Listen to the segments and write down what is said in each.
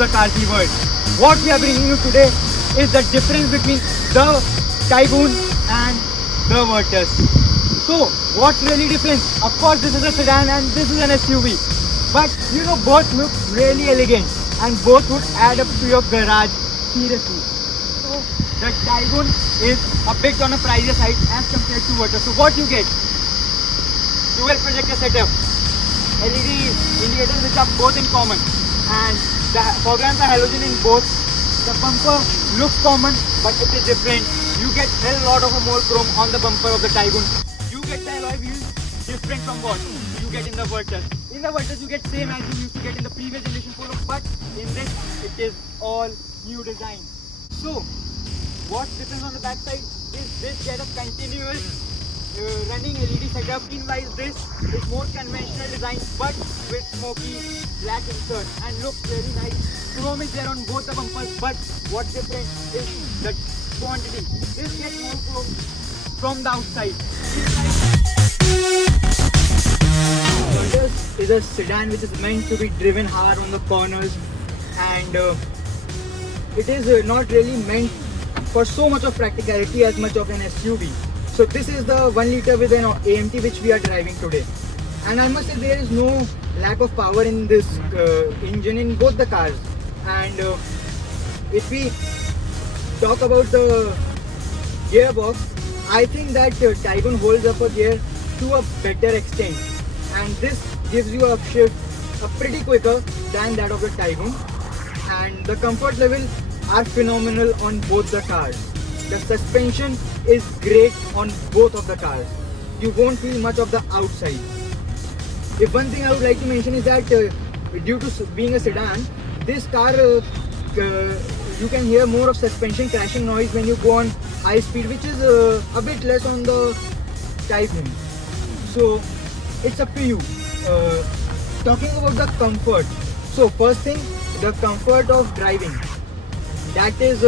the car keyword. What we are bringing you today is the difference between the Taigun and the Virtus. So, what's really different? Of course, this is a sedan and this is an SUV. But you know, both look really elegant and both would add up to your garage seriously. So, the Taigun is a bit on a pricier side as compared to Virtus. So, what you get? Dual projector setup, LED indicators which are both in common, and the fog lamps are halogen in both. The bumper looks common but it is different. You get a lot of a more chrome on the bumper of the Taigun. You get the alloy wheels different from what you get in the Virtus. In the Virtus you get same as you used to get in the previous generation Polo, but in this it is all new design. So what's different on the back side is this get a continuous running LED setup. Meanwhile this is more conventional design but with smoky black insert and looks very nice. Chrome is there on both the bumpers, but what's different is the quantity. This gets more chrome from the outside. Virtus is a sedan which is meant to be driven hard on the corners, and it is not really meant for so much of practicality as much of an SUV. So this is the 1 liter with an AMT which we are driving today, and I must say there is no lack of power in this engine in both the cars. And if we talk about the gearbox, I think that Taigun holds up a gear to a better extent, and this gives you a shift pretty quicker than that of the Taigun, and the comfort level are phenomenal on both the cars. The suspension is great on both of the cars. You won't feel much of the outside. If one thing I would like to mention is that due to being a sedan, this car you can hear more of suspension crashing noise when you go on high speed, which is a bit less on the Taigun. So it's up to you. Talking about the comfort, so first thing, the comfort of driving, that is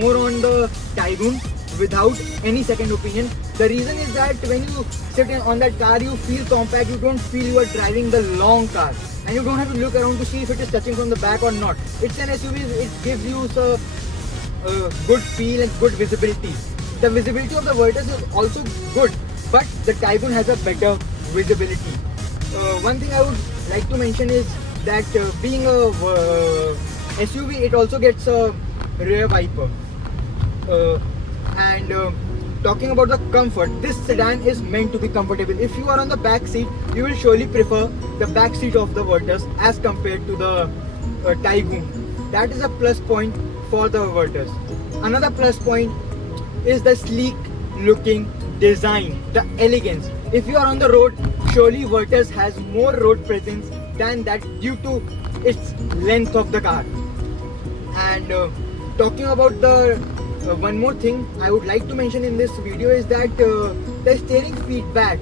more on the Taigun without any second opinion. The reason is that when you sit on that car, you feel compact, you don't feel you are driving the long car, and you don't have to look around to see if it is touching from the back or not. It's an SUV, it gives you a good feel and good visibility. The visibility of the Virtus is also good, but the Taigun has a better visibility. One thing I would like to mention is that being a SUV, it also gets a rear wiper. And talking about the comfort, this sedan is meant to be comfortable. If you are on the back seat, you will surely prefer the back seat of the Virtus as compared to the Taigun. That is a plus point for the Virtus. Another plus point is the sleek looking design, the elegance. If you are on the road, surely Virtus has more road presence than that due to its length of the car. And talking about the one more thing I would like to mention in this video is that the steering feedback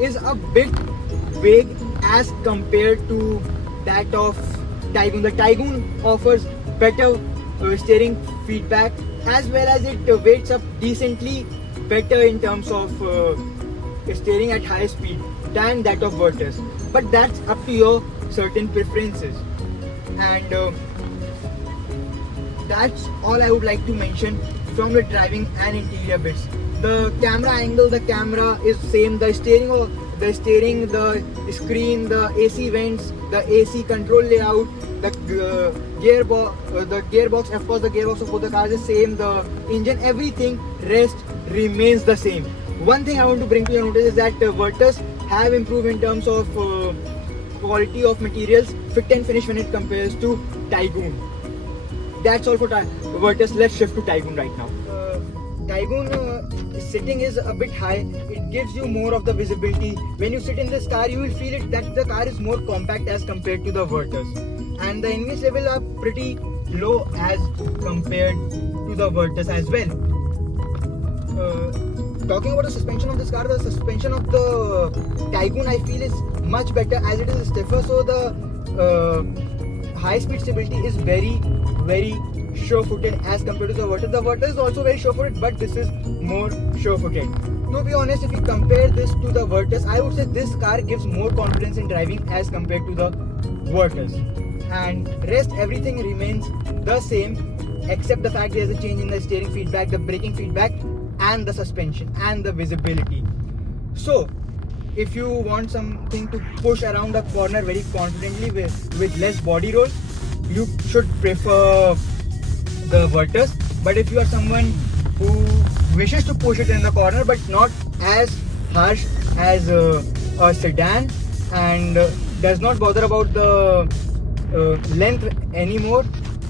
is a bit vague as compared to that of Taigun. The Taigun offers better steering feedback, as well as it weights up decently better in terms of steering at high speed than that of Virtus. But that's up to your certain preferences. And that's all I would like to mention from the driving and interior bits. The camera angle, the camera is same. The steering, the screen, the AC vents, the AC control layout, the gearbox. Of course, the gearbox of both the cars is same. The engine, everything rest remains the same. One thing I want to bring to your notice is that Virtus have improved in terms of quality of materials, fit and finish when it compares to Taigun. That's all for Virtus. Let's shift to Taigun right now. Taigun sitting is a bit high. It gives you more of the visibility. When you sit in this car, you will feel it that the car is more compact as compared to the Virtus. And the engine level are pretty low as compared to the Virtus as well. Talking about the suspension of this car, the suspension of the Taigun I feel is much better as it is stiffer. So the high speed stability is very sure-footed as compared to the Virtus. The Virtus is also very sure-footed, but this is more sure-footed. To be honest, if you compare this to the Virtus, I would say this car gives more confidence in driving as compared to the Virtus. and rest everything remains the same except the fact there's a change in the steering feedback, the braking feedback, and the suspension and the visibility. So if you want something to push around the corner very confidently with less body roll, you should prefer the Virtus. But if you are someone who wishes to push it in the corner but not as harsh as a sedan, and does not bother about the length anymore,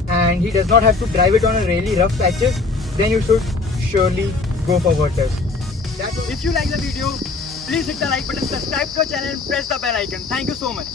and he does not have to drive it on a really rough patches, then you should surely go for Virtus. If you like the video, please hit the like button, subscribe to our channel and press the bell icon. Thank you so much.